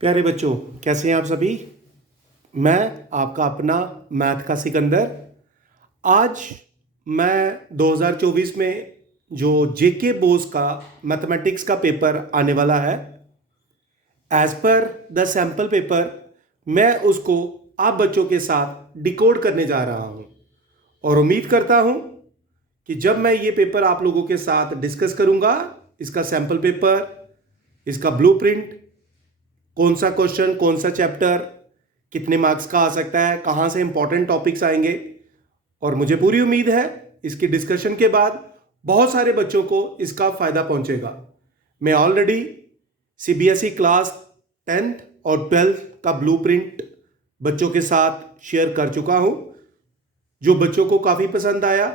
प्यारे बच्चों, कैसे हैं आप सभी। मैं आपका अपना मैथ का सिकंदर। आज मैं 2024 में जो जेके बोस का मैथमेटिक्स का पेपर आने वाला है, as per the sample paper, मैं उसको आप बच्चों के साथ डिकोड करने जा रहा हूं। और उम्मीद करता हूं कि जब मैं ये पेपर आप लोगों के साथ डिस्कस करूंगा, इसका सैम्पल पेपर, इसका ब्लूप्रिंट, कौन सा क्वेश्चन, कौन सा चैप्टर, कितने मार्क्स का आ सकता है, कहाँ से इंपॉर्टेंट टॉपिक्स आएंगे, और मुझे पूरी उम्मीद है इसकी डिस्कशन के बाद बहुत सारे बच्चों को इसका फायदा पहुंचेगा। मैं ऑलरेडी सीबीएसई क्लास 10th और 12th का ब्लूप्रिंट बच्चों के साथ शेयर कर चुका हूं, जो बच्चों को काफ़ी पसंद आया।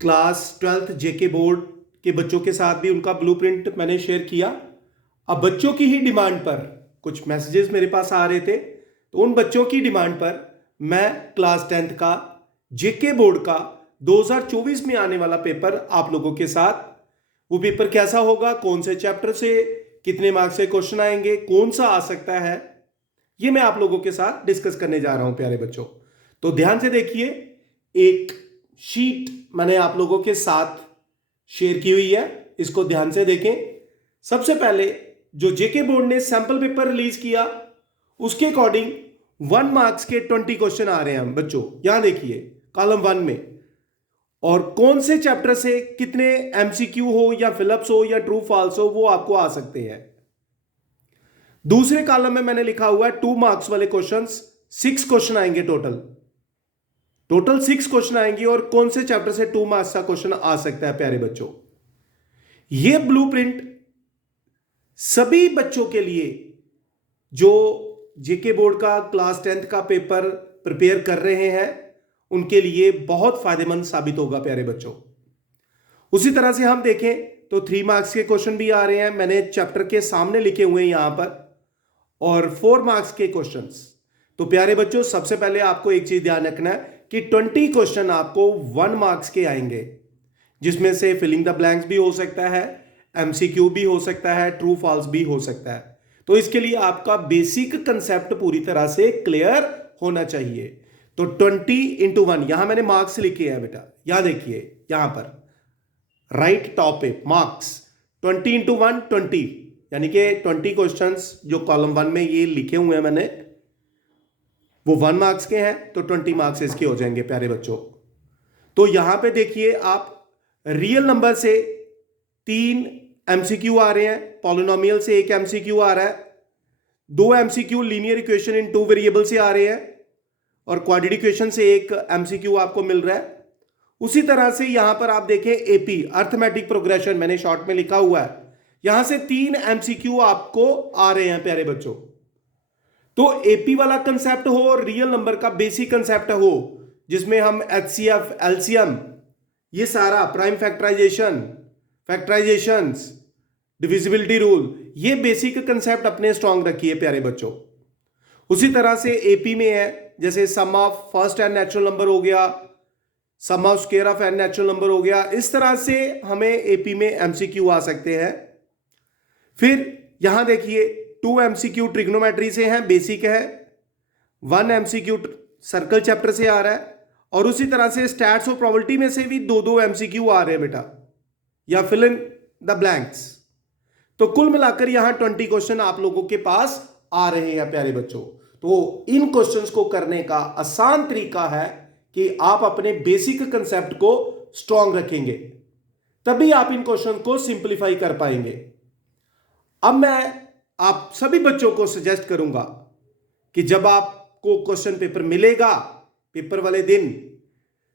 क्लास 12th जेके बोर्ड के बच्चों के साथ भी उनका ब्लूप्रिंट मैंने शेयर किया। अब बच्चों की ही डिमांड पर कुछ मैसेजेस मेरे पास आ रहे थे, तो उन बच्चों की डिमांड पर मैं क्लास 10th का जेके बोर्ड का 2024 में आने वाला पेपर आप लोगों के साथ, वो पेपर कैसा होगा, कौन से चैप्टर से कितने मार्क्स से क्वेश्चन आएंगे, कौन सा आ सकता है, ये मैं आप लोगों के साथ डिस्कस करने जा रहा हूं प्यारे बच्चों। तो ध्यान से देखिए, एक शीट मैंने आप लोगों के साथ शेयर की हुई है, इसको ध्यान से देखें। सबसे पहले जो जेके बोर्ड ने सैंपल पेपर रिलीज किया, उसके अकॉर्डिंग 1 मार्क्स के 20 क्वेश्चन आ रहे हैं बच्चों। यहां देखिए कॉलम 1 में, और कौन से चैप्टर से कितने एमसीक्यू हो या फिलअप्स हो या ट्रू फॉल्स हो, वो आपको आ सकते हैं। दूसरे कॉलम में मैंने लिखा हुआ है 2 मार्क्स वाले क्वेश्चंस, 6 क्वेश्चन आएंगे टोटल। टोटल 6 क्वेश्चन आएंगे, और कौन से चैप्टर से 2 मार्क्स का क्वेश्चन आ सकता है प्यारे बच्चों। यह ब्लूप्रिंट सभी बच्चों के लिए जो जेके बोर्ड का क्लास 10th का पेपर प्रिपेयर कर रहे हैं, उनके लिए बहुत फायदेमंद साबित होगा प्यारे बच्चों। उसी तरह से हम देखें तो 3 मार्क्स के क्वेश्चन भी आ रहे हैं, मैंने चैप्टर के सामने लिखे हुए हैं यहां पर, और 4 मार्क्स के क्वेश्चंस। तो प्यारे बच्चों, सबसे पहले आपको एक चीज ध्यान रखना है कि 20 क्वेश्चन आपको 1 मार्क्स के आएंगे, जिसमें से फिलिंग द ब्लैंक्स भी हो सकता है, एमसीक्यू भी हो सकता है, ट्रू फॉल्स भी हो सकता है। तो इसके लिए आपका बेसिक कंसेप्ट पूरी तरह से क्लियर होना चाहिए। तो 20x1, यहां मैंने मार्क्स लिखे हैं बेटा, यहां देखिए, यहां पर राइट टॉप पे मार्क्स 20x1 20, यानी कि 20 क्वेश्चंस जो कॉलम 1 में ये लिखे हुए हैं मैंने, वो 1 मार्क्स के हैं, तो 20 मार्क्स इसके हो जाएंगे प्यारे बच्चों। तो यहां पे देखिए आप, रियल नंबर से 3 एमसीक्यू आ रहे हैं, पॉलिनोमियल से 1 एमसीक्यू आ रहा है, 2 MCQ linear equation in 2 variable से आ रहे हैं, और क्वाड्रेटिक इक्वेशन से 1 एमसीक्यू आपको मिल रहा है। उसी तरह से यहां पर आप देखें एपी अर्थमेटिक प्रोग्रेशन, मैंने शॉर्ट में लिखा हुआ है, यहां से 3 एमसीक्यू आपको आ रहे हैं प्यारे बच्चों। तो एपी वाला कंसेप्ट हो और रियल नंबर का बेसिक कंसेप्ट हो, जिसमें हम एचसीएफ, एलसीएम, ये सारा prime factorisation, factorisations, divisibility rule, ये बेसिक कंसेप्ट अपने स्ट्रांग रखिए प्यारे बच्चों। उसी तरह से एपी में है, जैसे sum of first n natural number हो गया, sum of square of n natural number हो गया, इस तरह से हमें एपी में एमसीक्यू आ सकते हैं। फिर यहां देखिए 2 एमसीक्यू ट्रिग्नोमेट्री से हैं, बेसिक है, 1 एमसीक्यू सर्कल चैप्टर से आ रहा है, और उसी तरह से स्टैट्स और प्रोबेबिलिटी में से भी 2-2 एमसीक्यू आ रहे हैं बेटा, या फिल इन द ब्लैंक्स। तो कुल मिलाकर यहां 20 क्वेश्चन आप लोगों के पास आ रहे हैं प्यारे बच्चों। तो इन क्वेश्चंस को करने का आसान तरीका है कि आप अपने बेसिक कंसेप्ट को स्ट्रांग रखेंगे, तभी आप इन क्वेश्चन को सिंपलीफाई कर पाएंगे। अब मैं आप सभी बच्चों को सजेस्ट करूंगा कि जब आपको क्वेश्चन पेपर मिलेगा पेपर वाले दिन,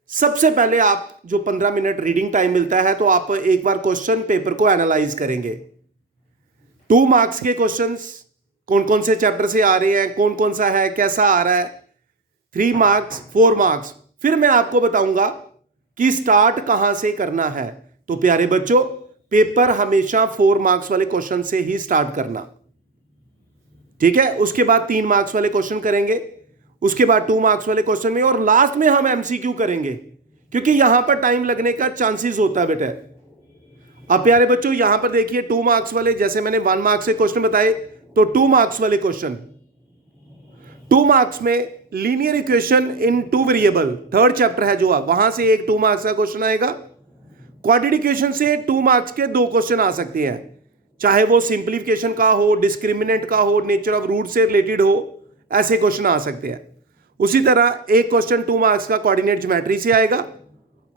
सबसे पहले आप जो 15 मिनट रीडिंग टाइम मिलता है, तो आप एक बार क्वेश्चन पेपर को एनालाइज करेंगे। 2 मार्क्स के क्वेश्चंस कौन कौन से चैप्टर से आ रहे हैं, कौन कौन सा है, कैसा आ रहा है, 3 मार्क्स, 4 मार्क्स, फिर मैं आपको बताऊंगा कि स्टार्ट कहां से करना है। तो प्यारे बच्चों, पेपर हमेशा 4 मार्क्स वाले क्वेश्चन से ही स्टार्ट करना, ठीक है। उसके बाद 3 मार्क्स वाले क्वेश्चन करेंगे, उसके बाद 2 मार्क्स वाले क्वेश्चन में, और लास्ट में हम एमसीक्यू करेंगे, क्योंकि यहां पर टाइम लगने का चांसेस होता है बेटा। अब प्यारे बच्चों, यहां पर देखिए 2 मार्क्स वाले, जैसे मैंने 1 मार्क्स से क्वेश्चन बताए, तो 2 मार्क्स वाले क्वेश्चन, 2 मार्क्स में linear equation in 2 variable, third chapter है जो, आप वहां से एक 2 मार्क्स का क्वेश्चन आएगा। क्वाड्रेटिक इक्वेशन से 2 मार्क्स के 2 क्वेश्चन आ सकते हैं, चाहे वो सिंप्लीफिकेशन का हो, डिस्क्रिमिनेंट का हो, नेचर ऑफ रूट से रिलेटेड हो, ऐसे क्वेश्चन आ सकते हैं। उसी तरह एक क्वेश्चन 2 मार्क्स का कोऑर्डिनेट ज्योमेट्री से आएगा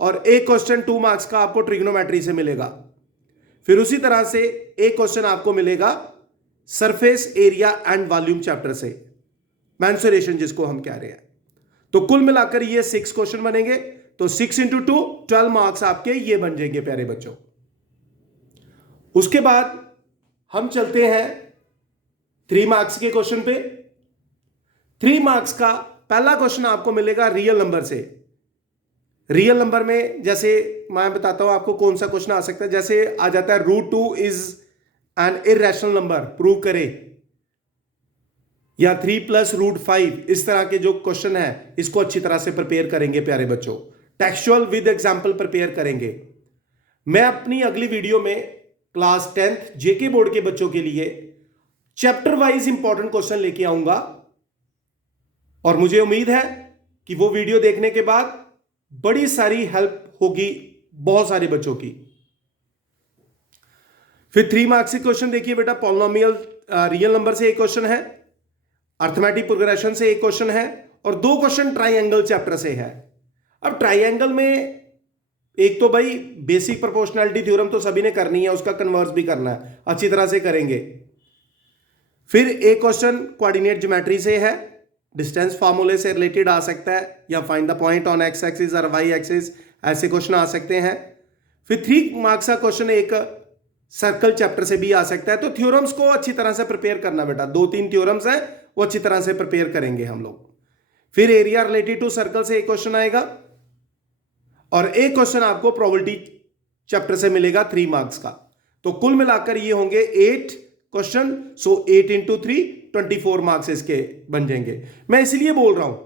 और एक क्वेश्चन 2 मार्क्स का आपको ट्रिग्नोमेट्री से मिलेगा। फिर उसी तरह से एक क्वेश्चन आपको मिलेगा surface area and volume chapter से, मेंसुरेशन जिसको हम कह रहे हैं। तो कुल मिलाकर ये 6 क्वेश्चन बनेंगे। तो 6 इंटू 2 12 मार्क्स आपके ये बन जाएंगे प्यारे बच्चों। उसके बाद हम चलते हैं 3 मार्क्स के क्वेश्चन पे। 3 मार्क्स का पहला क्वेश्चन आपको मिलेगा रियल नंबर से। रियल नंबर में जैसे मैं बताता हूं आपको कौन सा क्वेश्चन आ सकता है। जैसे आ जाता है √2 is an irrational number, prove करे, या 3 + √5, इस तरह के जो क्वेश्चन है इसको अच्छी तरह से प्रिपेयर करेंगे प्यारे बच्चों। टेक्सचुअल विद एग्जाम्पल प्रिपेयर करेंगे। मैं अपनी अगली वीडियो में क्लास 10th जेके बोर्ड के बच्चों के लिए चैप्टर वाइज इंपॉर्टेंट क्वेश्चन लेके आऊंगा और मुझे उम्मीद है कि वो वीडियो देखने के बाद बड़ी सारी हेल्प होगी बहुत सारे बच्चों की। फिर 3 मार्क्स के क्वेश्चन देखिए बेटा। पॉलिनोमियल रियल नंबर से एक क्वेश्चन है, अर्थमेटिक प्रोग्रेशन से एक क्वेश्चन है और 2 क्वेश्चन ट्राइंगल चैप्टर से है। अब ट्राइंगल में एक तो भाई बेसिक प्रोपोर्शनैलिटी थ्योरम तो सभी ने करनी है, उसका कन्वर्स भी करना है, अच्छी तरह से करेंगे। फिर एक क्वेश्चन कोऑर्डिनेट ज्योमेट्री से है, डिस्टेंस फार्मूले से रिलेटेड आ सकता है, या find the point on x axis और वाई एक्सिस, ऐसे क्वेश्चन आ सकते हैं। फिर 3 मार्क्स का क्वेश्चन एक सर्कल चैप्टर से भी आ सकता है। तो थ्योरम्स को अच्छी तरह से प्रिपेयर करना बेटा, 2-3 थ्योरम्स हैं वो अच्छी तरह से प्रिपेयर करेंगे हम लोग। फिर एरिया रिलेटेड टू सर्कल से एक क्वेश्चन आएगा और एक क्वेश्चन आपको प्रोबेबिलिटी चैप्टर से मिलेगा 3 मार्क्स का। तो कुल मिलाकर ये होंगे 8 क्वेश्चन। सो 8 इंटू 3 24 मार्क्स इसके बन जाएंगे। मैं इसलिए बोल रहा हूं,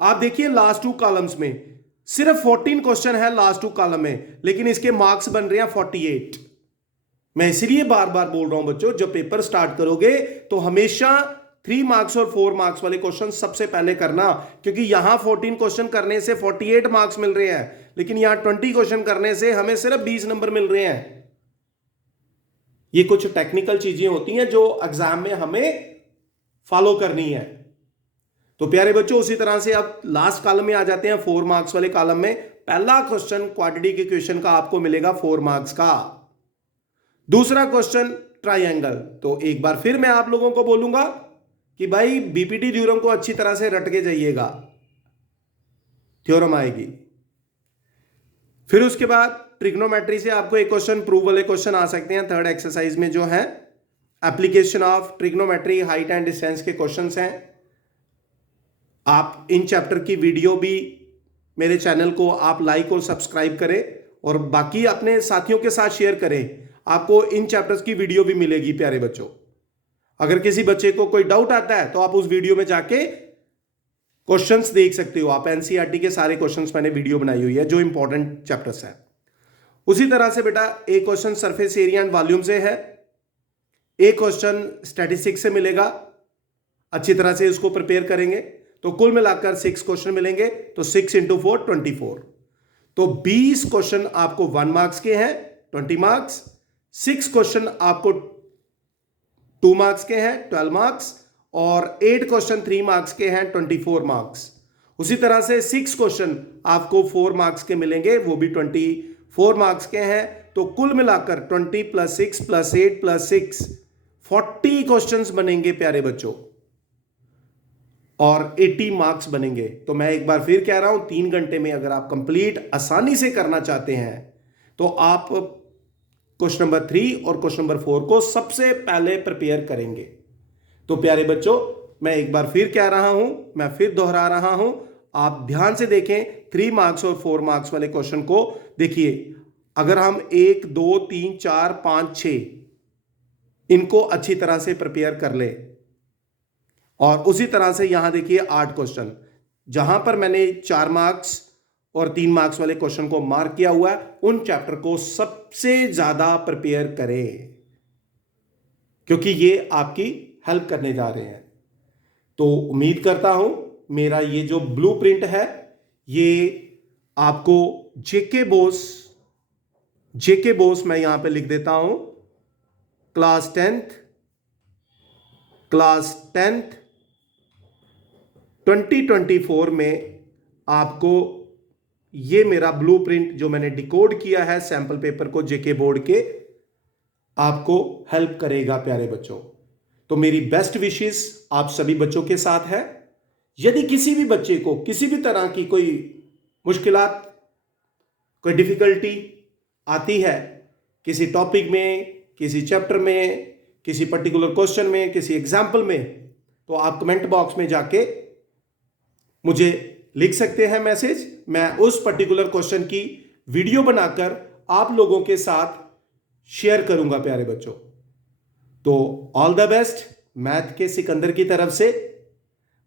आप देखिए लास्ट 2 कॉलम्स में सिर्फ 14 क्वेश्चन है लास्ट 2 कॉलम में, लेकिन इसके मार्क्स बन रहे हैं 48। मैं इसलिए बार बार बोल रहा हूं बच्चों, जब पेपर स्टार्ट करोगे तो हमेशा 3 मार्क्स और 4 मार्क्स वाले क्वेश्चन सबसे पहले करना, क्योंकि यहां 14 क्वेश्चन करने से 48 मार्क्स मिल रहे हैं, लेकिन यहां 20 क्वेश्चन करने से हमें सिर्फ 20 नंबर मिल रहे हैं। ये कुछ टेक्निकल चीजें होती हैं जो एग्जाम में हमें फॉलो करनी है। तो प्यारे बच्चों उसी तरह से अब लास्ट कॉलम में आ जाते हैं 4 मार्क्स वाले कॉलम में। पहला क्वेश्चन क्वाड्रेटिक इक्वेशन का आपको मिलेगा 4 मार्क्स का। दूसरा क्वेश्चन ट्राइंगल। तो एक बार फिर मैं आप लोगों को बोलूंगा कि भाई बीपीटी थ्योरम को अच्छी तरह से रट के जाइएगा, थ्योरम आएगी। फिर उसके बाद ट्रिग्नोमेट्री से आपको एक क्वेश्चन प्रूव वाले क्वेश्चन आ सकते हैं थर्ड एक्सरसाइज में, जो है application of trigonometry height and distance के क्वेश्चंस हैं। आप इन चैप्टर की वीडियो भी मेरे चैनल को आप लाइक और सब्सक्राइब करें और बाकी अपने साथियों के साथ शेयर करें। आपको इन चैप्टर्स की वीडियो भी मिलेगी प्यारे बच्चों। अगर किसी बच्चे को कोई डाउट आता है तो आप उस वीडियो में जाके क्वेश्चंस देख सकते हो। आप एनसीईआरटी के सारे क्वेश्चंस मैंने वीडियो बनाई हुई है जो इंपॉर्टेंट चैप्टर्स हैं। उसी तरह से बेटा एक question surface area and volume से है, एक क्वेश्चन स्टैटिस्टिक्स से मिलेगा, अच्छी तरह से इसको प्रिपेयर करेंगे तो कुल मिलाकर 6 क्वेश्चन मिलेंगे। तो 6 इंटू 4 24, तो 20 क्वेश्चन आपको 1 मार्क्स के हैं 20 मार्क्स, 6 क्वेश्चन आपको 2 मार्क्स के हैं 12 मार्क्स, और 8 क्वेश्चन 3 मार्क्स के हैं 24 मार्क्स। उसी तरह से 6 क्वेश्चन आपको 4 मार्क्स के मिलेंगे, वो भी 24 मार्क्स के हैं। तो कुल मिलाकर 20 + 6 + 8 + 6 40 क्वेश्चंस बनेंगे प्यारे बच्चों और 80 मार्क्स बनेंगे। तो मैं एक बार फिर कह रहा हूं 3 घंटे में अगर आप कंप्लीट आसानी से करना चाहते हैं तो आप क्वेश्चन नंबर 3 और क्वेश्चन नंबर 4 को सबसे पहले प्रिपेयर करेंगे। तो प्यारे बच्चों मैं एक बार फिर कह रहा हूं, मैं फिर दोहरा रहा हूं, आप ध्यान से देखें 3 मार्क्स और 4 मार्क्स वाले क्वेश्चन को। देखिए अगर हम 1 2 3 4 5 6 इनको अच्छी तरह से प्रिपेयर कर ले, और उसी तरह से यहां देखिए 8 क्वेश्चन, जहां पर मैंने 4 मार्क्स और 3 मार्क्स वाले क्वेश्चन को मार्क किया हुआ है, उन चैप्टर को सबसे ज्यादा प्रिपेयर करें, क्योंकि ये आपकी हेल्प करने जा रहे हैं। तो उम्मीद करता हूं मेरा ये जो ब्लूप्रिंट है ये आपको जेके बोस मैं यहां पे लिख देता हूं, क्लास 10th 2024 में आपको ये मेरा ब्लूप्रिंट जो मैंने डिकोड किया है सैंपल पेपर को जेके बोर्ड के, आपको हेल्प करेगा प्यारे बच्चों। तो मेरी बेस्ट विशेस आप सभी बच्चों के साथ है। यदि किसी भी बच्चे को किसी भी तरह की कोई मुश्किलात, कोई डिफिकल्टी आती है किसी टॉपिक में, किसी चैप्टर में, किसी पर्टिकुलर क्वेश्चन में, किसी एग्जाम्पल में, तो आप कमेंट बॉक्स में जाके मुझे लिख सकते हैं मैसेज। मैं उस पर्टिकुलर क्वेश्चन की वीडियो बनाकर आप लोगों के साथ शेयर करूंगा प्यारे बच्चों। तो ऑल द बेस्ट मैथ के सिकंदर की तरफ से।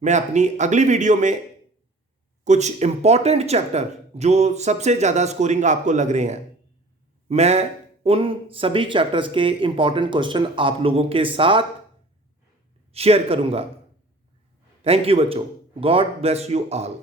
मैं अपनी अगली वीडियो में कुछ इंपॉर्टेंट चैप्टर जो सबसे ज्यादा स्कोरिंग आपको लग रहे हैं, मैं उन सभी चैप्टर्स के इंपॉर्टेंट क्वेश्चन आप लोगों के साथ शेयर करूंगा। थैंक यू बच्चों। God bless you all.